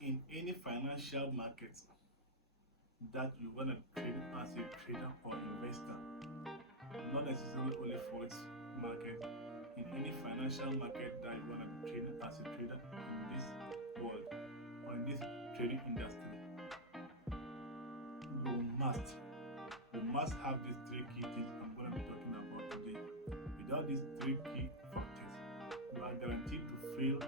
in any financial market that you want to trade as a trader or investor, not necessarily only forex market, in any financial market that you want to trade as a trader in this world or in this trading industry, you must you must have these three key things I'm going to be talking about today. Without these three key factors, you are guaranteed to fail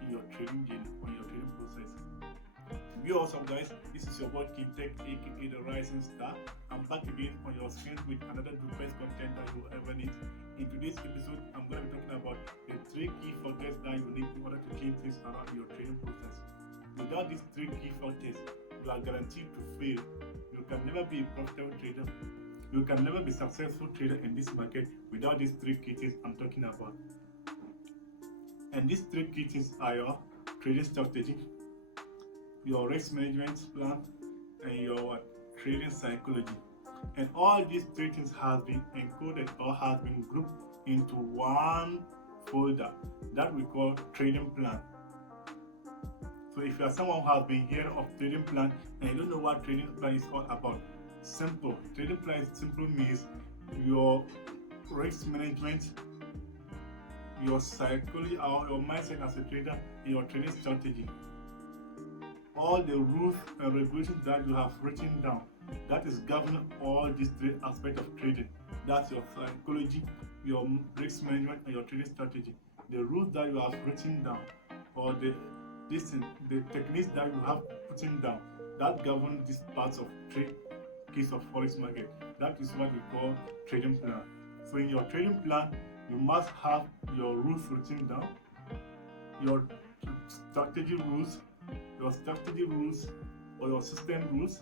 in your trading journey or in your trading process. Yo, what's up, guys? This is your boy King Tech, aka the Rising Star. I'm back again on your screen with another best content that you will ever need. In today's episode, I'm going to be talking about the three key factors that you need in order to change things around your trading process. Without these three key factors, you are guaranteed to fail. You can never be a profitable trader. You can never be a successful trader in this market without these three key things I'm talking about. And these three key things are your trading strategy, your risk management plan, and your trading psychology. And all these three things has been encoded or has been grouped into one folder that we call trading plan. So if you are someone who has been hearing of trading plan and you don't know what trading plan is all about, simple. Trading plan simply means your risk management, your psychology or your mindset as a trader, and your trading strategy. All the rules and regulations that you have written down, that is governing all these three aspects of trading. That's your psychology, your risk management, and your trading strategy. The rules that you have written down, or the techniques that you have put down, that govern these parts of trade case of forex market. That is what we call trading plan. So in your trading plan, you must have your rules written down, your strategy rules, or your system rules,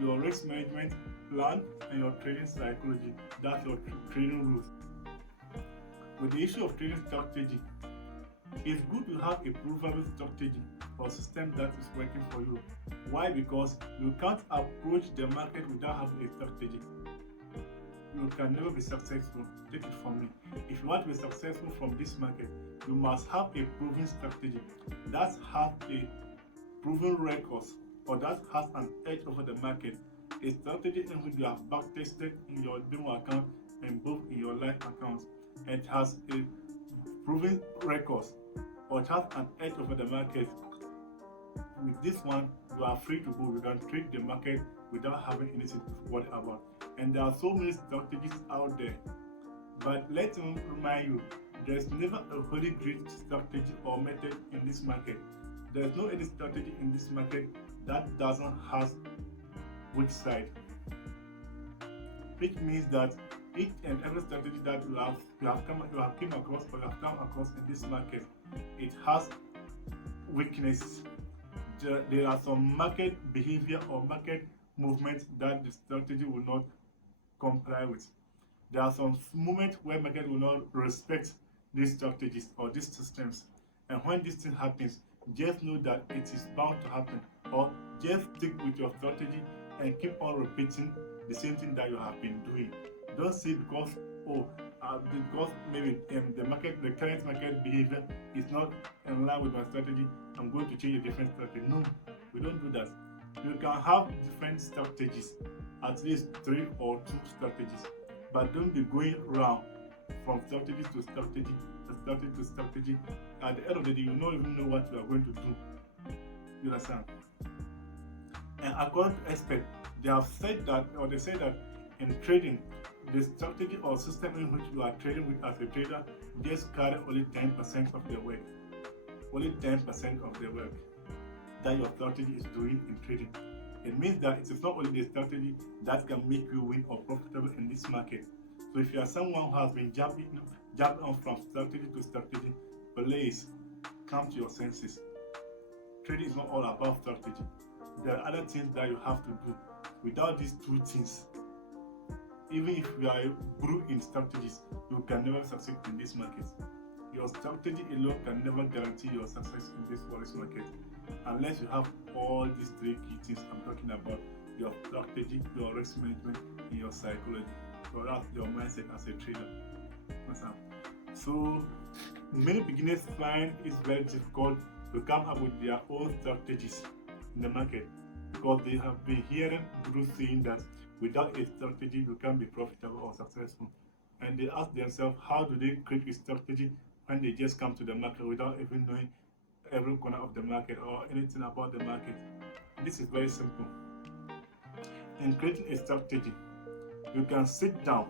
your risk management plan, and your trading psychology. That's your trading rules. With the issue of trading strategy, it's good to have a provable strategy or system that is working for you. Why? Because you can't approach the market without having a strategy. You can never be successful. Take it from me. If you want to be successful from this market, you must have a proven strategy that has a proven records or that has an edge over the market. A strategy in which you have back tested in your demo account and both in your live accounts. And it has a proven records or it has an edge over the market. With this one, you are free to go. You can trade the market without having anything to worry about. And there are so many strategies out there. But let me remind you, there's never a holy grail strategy or method in this market. There's no any strategy in this market that doesn't have weak side. Which means that each and every strategy that you have come across in this market, it has weaknesses. There are some market behavior or market movements that the strategy will not comply with. There are some moments where market will not respect these strategies or these systems. And when this thing happens, just know that it is bound to happen. Or just stick with your strategy and keep on repeating the same thing that you have been doing. Don't say because maybe the current market behavior is not in line with my strategy, I'm going to change a different strategy. No, we don't do that. You can have different strategies, at least 3 or 2 strategies, but don't be going around from strategy to strategy to strategy. At the end of the day, you don't even know what you are going to do. You understand? And according to experts, they say that in trading, the strategy or system in which you are trading with as a trader just carry only 10% of the work. Only 10% of the work that your strategy is doing in trading. It means that it is not only the strategy that can make you win or profitable in this market. So if you are someone who has been jumping on from strategy to strategy, please come to your senses. Trading is not all about strategy. There are other things that you have to do. Without these 2 things, even if you are a guru in strategies, you can never succeed in this market. Your strategy alone can never guarantee your success in this forex market unless you have all these 3 key things I'm talking about: your strategy, your risk management, and your psychology. So that's your mindset as a trader. So many beginners find it's very difficult to come up with their own strategies in the market, because they have been hearing people saying that without a strategy you can't be profitable or successful. And they ask themselves, how do they create a strategy when they just come to the market without even knowing every corner of the market or anything about the market? This is very simple. In creating a strategy, you can sit down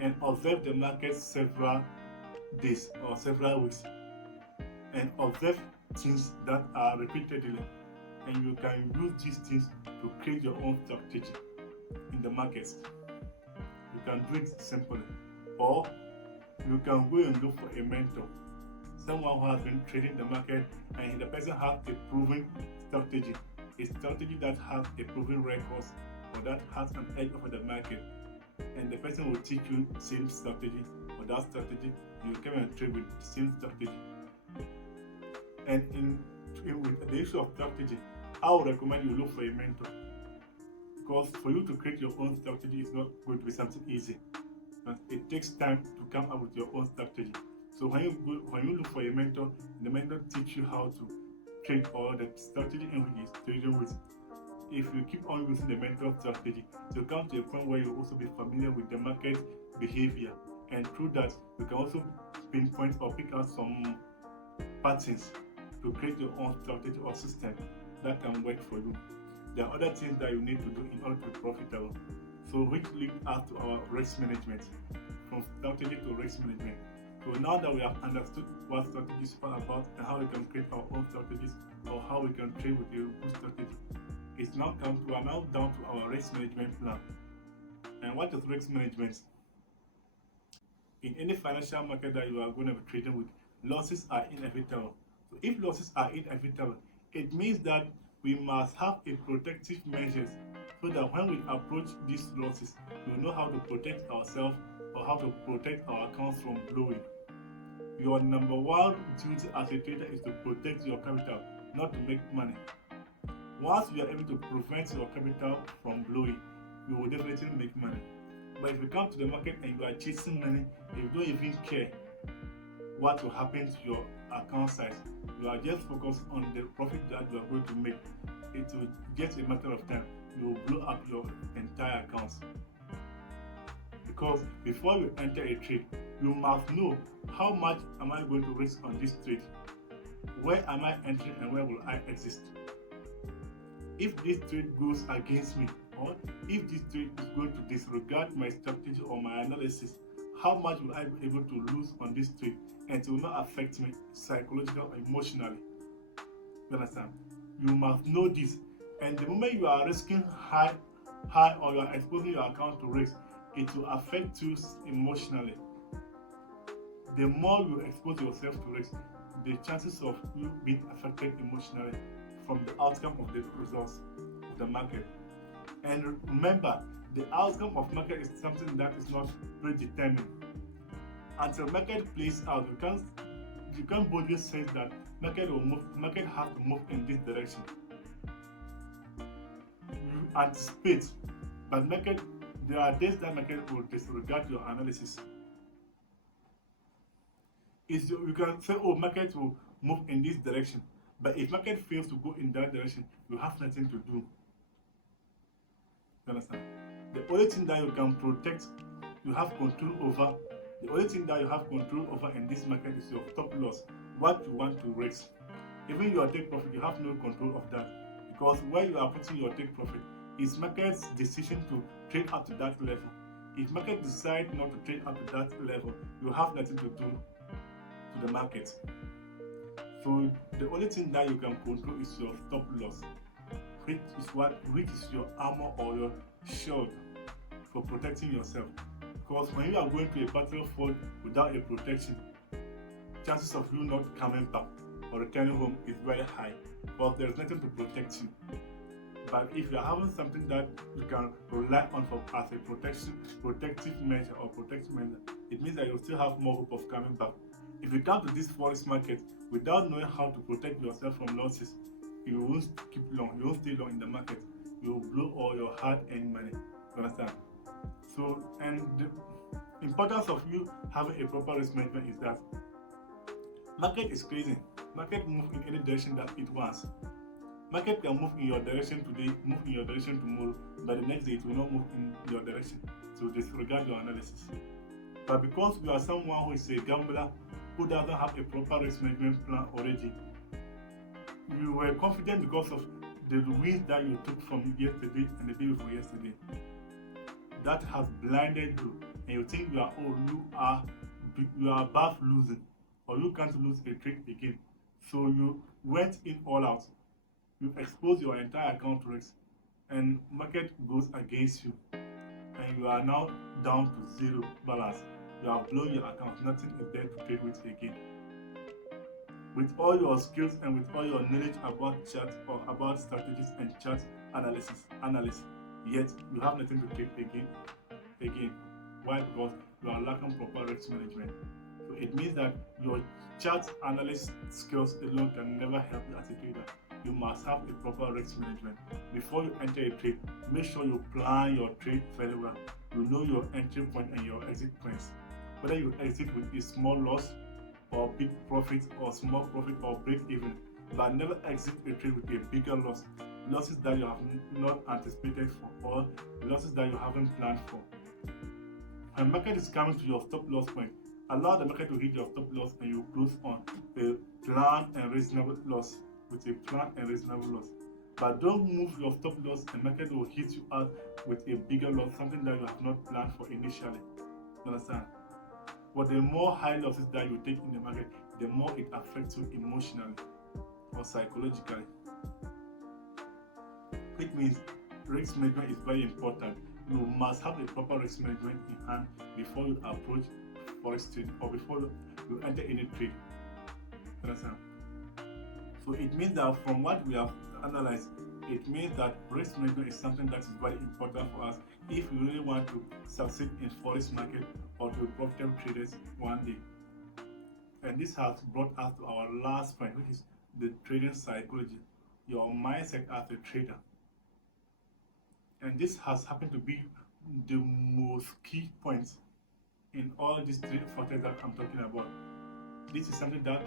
and observe the market several days or several weeks and observe things that are repeatedly, and you can use these things to create your own strategy in the markets. You can do it simply, or you can go and look for a mentor, someone who has been trading the market and the person has a proven strategy, a strategy that has a proven record or that has an edge over the market, and the person will teach you the same strategy or that strategy. You come and trade with the same strategy. And with the issue of strategy, I would recommend you look for a mentor, because for you to create your own strategy is not going to be something easy. It takes time to come up with your own strategy. So when you look for a mentor, the mentor teach you how to trade or the strategy in which is trading with. If you keep on using the mentor strategy, you'll come to a point where you'll also be familiar with the market behavior, and through that you can also pinpoint or pick out some patterns to create your own strategy or system that can work for you. There are other things that you need to do in order to be profitable. So which leads us to our risk management, from strategy to risk management. So now that we have understood what strategy is all about and how we can create our own strategies or how we can trade with a good strategy, it's now down to our risk management plan. And what is risk management? In any financial market that you are going to be trading with, losses are inevitable. So if losses are inevitable, it means that we must have a protective measures so that when we approach these losses, we know how to protect ourselves or how to protect our accounts from blowing. Your number one duty as a trader is to protect your capital, not to make money. Once you are able to prevent your capital from blowing, you will definitely make money. But if you come to the market and you are chasing money, you don't even care what will happen to your account size. You are just focused on the profit that you are going to make. It will just a matter of time. You will blow up your entire accounts. Because before you enter a trade, you must know how much am I going to risk on this trade? Where am I entering and where will I exist? If this trade goes against me, or if this trade is going to disregard my strategy or my analysis, how much will I be able to lose on this trade, and it will not affect me psychologically or emotionally? You understand? You must know this, and the moment you are risking high or you are exposing your account to risk, it will affect you emotionally. The more you expose yourself to risk, the chances of you being affected emotionally from the outcome of the results of the market. And remember, the outcome of market is something that is not predetermined. Until market plays out, you can't boldly say that market has to move in this direction. You anticipate, but there are days that market will disregard your analysis. You can say, oh, market will move in this direction, but if market fails to go in that direction, you have nothing to do. You understand? The only thing that you can protect, you have control over. The only thing that you have control over in this market is your stop loss, what you want to risk. Even your take profit, you have no control of that, because where you are putting your take profit is market's decision to trade up to that level. If market decides not to trade up to that level, you have nothing to do to the market. So the only thing that you can control is your stop loss, which is your armor or your shield for protecting yourself. Because when you are going to a battlefield without a protection, chances of you not coming back or returning home is very high, because there is nothing to protect you. But if you are having something that you can rely on as a protective measure, it means that you still have more hope of coming back. If you come to this forex market without knowing how to protect yourself from losses, you won't stay long in the market. You will blow all your hard-earned money. You understand? So, and the importance of you having a proper risk management is that market is crazy. Market move in any direction that it wants. Market can move in your direction today, move in your direction tomorrow, but the next day it will not move in your direction. So disregard your analysis. But because you are someone who is a gambler who doesn't have a proper risk management plan already, you were confident because of the wins that you took from yesterday and the day before yesterday. That has blinded you, and you think you are above losing, or you can't lose a trade again. So you went in all out. You expose your entire account risk, and market goes against you, and you are now down to zero balance. You have blown your account. Nothing is there to trade with again. With all your skills and with all your knowledge about charts or about strategies and chart analysis, yet you have nothing to trade again. Why? Because you are lacking proper risk management. So it means that your chart analysis skills alone can never help you as a trader. You must have a proper risk management. Before you enter a trade, make sure you plan your trade very well. You know your entry point and your exit points. Whether you exit with a small loss or big profit or small profit or break even, but never exit a trade with a bigger loss. Losses that you have not anticipated for, or losses that you haven't planned for. When market is coming to your stop loss point, allow the market to hit your stop loss and you close on a planned and reasonable loss with a planned and reasonable loss. But don't move your stop loss and market will hit you out with a bigger loss, something that you have not planned for initially. Understand? But the more high losses that you take in the market, the more it affects you emotionally or psychologically. Which means risk management is very important. You must have a proper risk management in hand before you approach forex trading or before you enter any trade. Understand? So it means that from what we have analyzed, it means that risk management is something that is very important for us if we really want to succeed in forex market or to be profitable traders one day. And this has brought us to our last point, which is the trading psychology, your mindset as a trader. And this has happened to be the most key points in all these three factors that I'm talking about. This is something that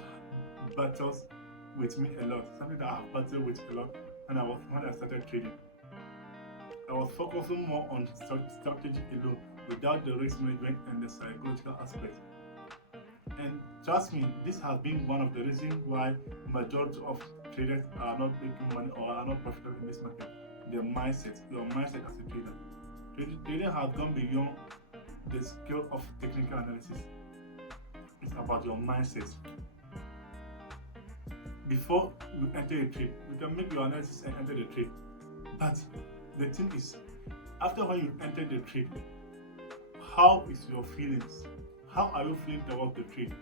battles with me a lot, something that I have battled with a lot when I started trading. I was focusing more on strategy alone without the risk management and the psychological aspect. And trust me, this has been one of the reasons why majority of traders are not making money or are not profitable in this market. Their mindset, your mindset as a trader. Trading has gone beyond the skill of technical analysis. It's about your mindset. Before you enter a trade, you can make your analysis and enter the trade. But the thing is, after when you enter the trade, how is your feelings? How are you feeling towards the trade?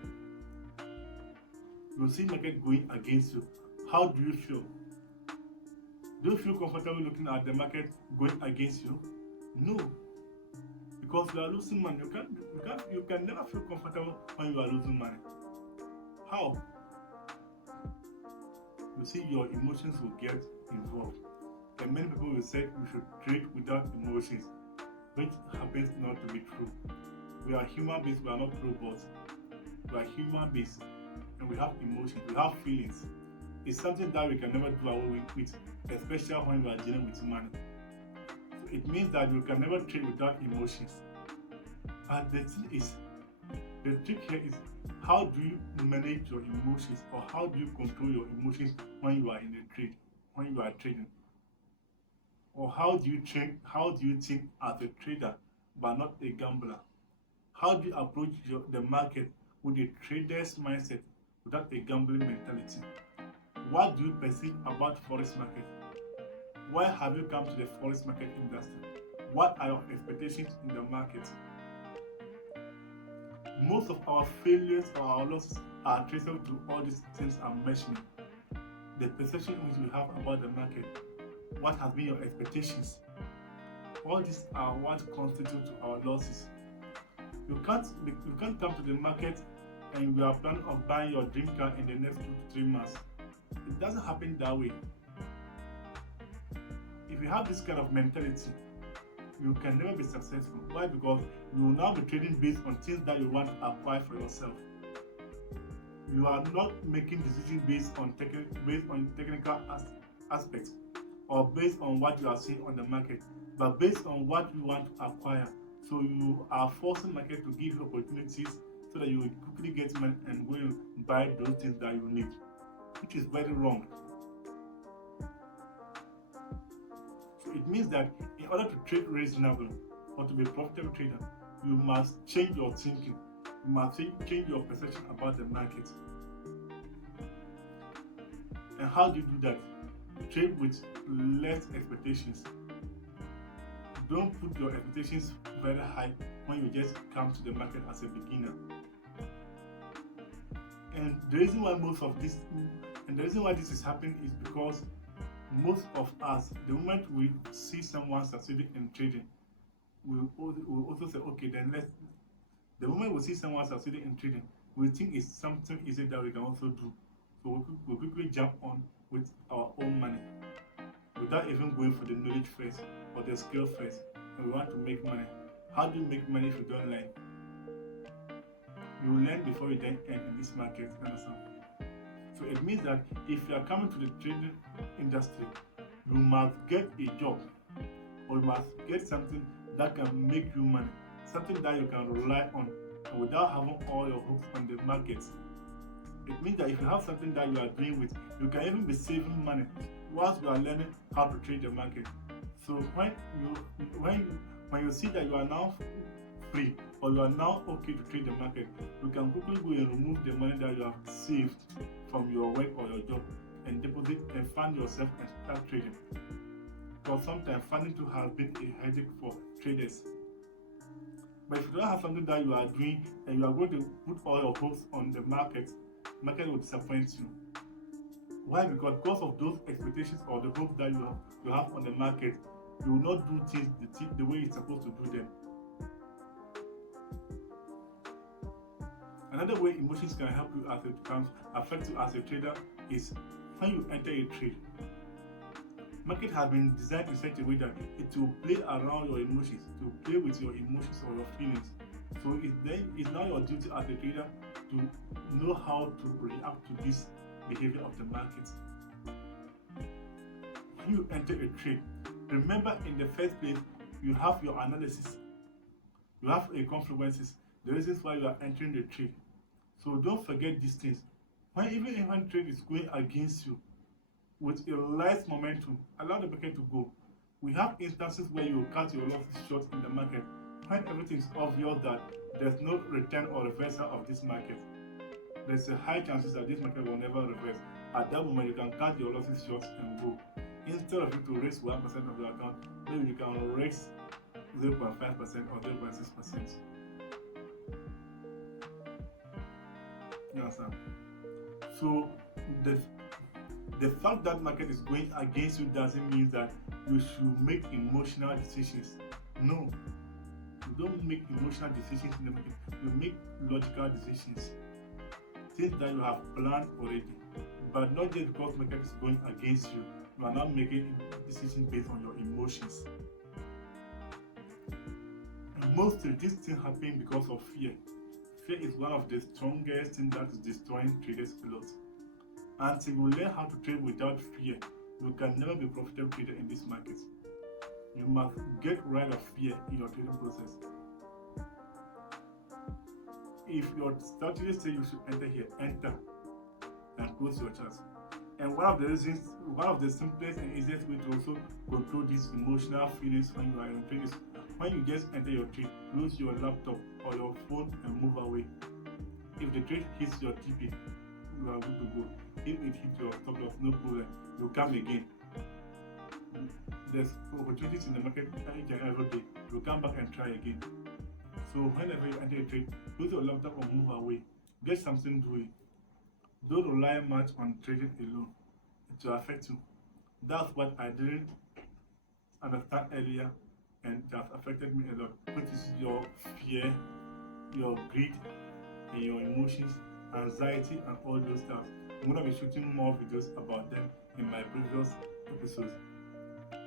You see market going against you. How do you feel? Do you feel comfortable looking at the market going against you? No, because you are losing money. You can never feel comfortable when you are losing money. How? You see, your emotions will get involved. And many people will say you should trade without emotions, which happens not to be true. We are human beings, we are not robots. We are human beings, and we have emotions, we have feelings. It's something that we can never do away with, especially when we are dealing with money. So it means that you can never trade without emotions. But the thing is, the trick here is, how do you manage your emotions, or how do you control your emotions when you are in a trade, when you are trading? Or how do you think as a trader but not a gambler? How do you approach the market with a trader's mindset without a gambling mentality? What do you perceive about forex market? Why have you come to the forex market industry? What are your expectations in the market? Most of our failures or our losses are traceable to all these things I'm mentioning. The perception which we have about the market, what has been your expectations? All these are what constitute to our losses. You can't come to the market and you are planning on buying your dream car in the next 2 to 3 months. It doesn't happen that way. If you have this kind of mentality, you can never be successful. Why? Because you will now be trading based on things that you want to acquire for yourself. you are not making decisions based on technical aspects or based on what you are seeing on the market, but based on what you want to acquire. So you are forcing market to give you opportunities so that you will quickly get money and go and buy those things that you need, which is very wrong. So it means that in order to trade reasonable or to be a profitable trader, you must change your thinking. You must change your perception about the market. And how do you do that? Trade with less expectations. Don't put your expectations very high when you just come to the market as a beginner. And the reason why this is happening is because most of us, the moment we see someone succeeding in trading, we also say, okay, then let's. The moment we see someone succeeding in trading, we think it's something easy that we can also do. So we quickly jump on with our own money without even going for the knowledge first or the skill first. And we want to make money. How do you make money if you don't learn? You learn before you then earn in this market. Understand? So it means that if you are coming to the trading industry, you must get a job or you must get something that can make you money, something that you can rely on without having all your hopes on the market. It means that if you have something that you are doing with, you can even be saving money whilst you are learning how to trade the market. So when you see that you are now free or you are now okay to trade the market, you can quickly go and remove the money that you have saved from your work or your job and deposit and fund yourself and start trading. Because sometimes funding too has been a headache for traders. But if you don't have something that you are doing and you are going to put all your hopes on the market will disappoint you. Why? Because of those expectations or the hopes that you have on the market, you will not do things the way you're supposed to do them. Another way emotions can help you can affect you as a trader is when you enter a trade. Market has been designed in such a way that it will play around your emotions, it will play with your emotions or your feelings. So it's now your duty as a trader to know how to react to this behavior of the market. When you enter a trade, remember in the first place, you have your analysis, you have a confluences, the reasons why you are entering the trade. So don't forget these things. Even if trade is going against you, with a light momentum, allow the market to go. We have instances where you cut your losses short in the market when everything is obvious that there's no return or reversal of this market. There's a high chances that this market will never reverse. At that moment, you can cut your losses short and go. Instead of you to raise 1% of your account, maybe you can raise 0.5% or 0.6%. You understand? So the fact that market is going against you doesn't mean that you should make emotional decisions. No, you don't make emotional decisions in the market. You make logical decisions, things that you have planned already. But not just because market is going against you, you are not making decisions based on your emotions. And mostly this thing happens because of fear. Fear is one of the strongest things that is destroying traders a lot. Until you learn how to trade without fear, you can never be a profitable trader in this market. You must get rid of fear in your trading process. If your strategy says you should enter here, enter and close your charts. And one of the simplest and easiest way to also control these emotional feelings when you are in trade is when you just enter your trade, close your laptop or your phone and move away. If the trade hits your TP, you are good to go. If it hits your stop loss, no problem. You come again. There's opportunities in the market each and every day. You come back and try again. So whenever you enter a trade, close your laptop or move away. Get something doing. Don't rely much on trading alone. It will affect you. That's what I didn't understand earlier, and it has affected me a lot. Which is your fear, your greed, and your emotions, anxiety, and all those stuff. I'm going to be shooting more videos about them in my previous episodes.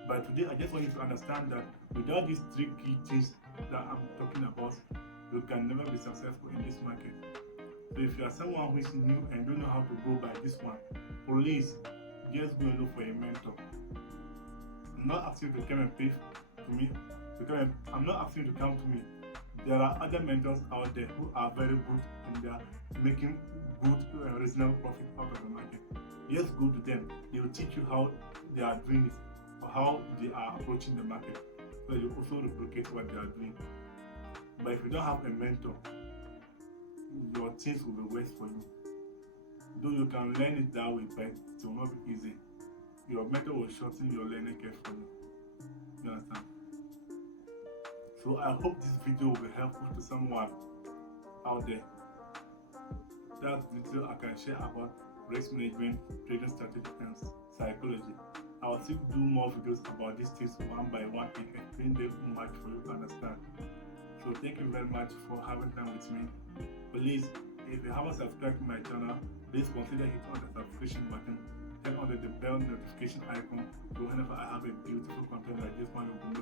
But today, I just want you to understand that without these three key things that I'm talking about, you can never be successful in this market. So if you are someone who is new and don't know how to go by this one, please just go and look for a mentor. I'm not asking you to come and pay to me. I'm not asking you to come to me. There are other mentors out there who are very good and they are making good reasonable profit out of the market. Just go to them. They will teach you how they are doing it or how they are approaching the market. So you also replicate what they are doing. But if you don't have a mentor, your things will be worse for you. Though you can learn it that way, but it will not be easy. Your mentor will shorten your learning curve for you. You understand? So I hope this video will be helpful to someone out there. That's the detail I can share about risk management, trading strategy, and psychology. I will still do more videos about these things one by one and explain them much for you to understand. So thank you very much for having time with me. Please, if you haven't subscribed to my channel, please consider hitting on the subscription button, turn on the bell notification icon, so whenever I have a beautiful content like this one, you'll be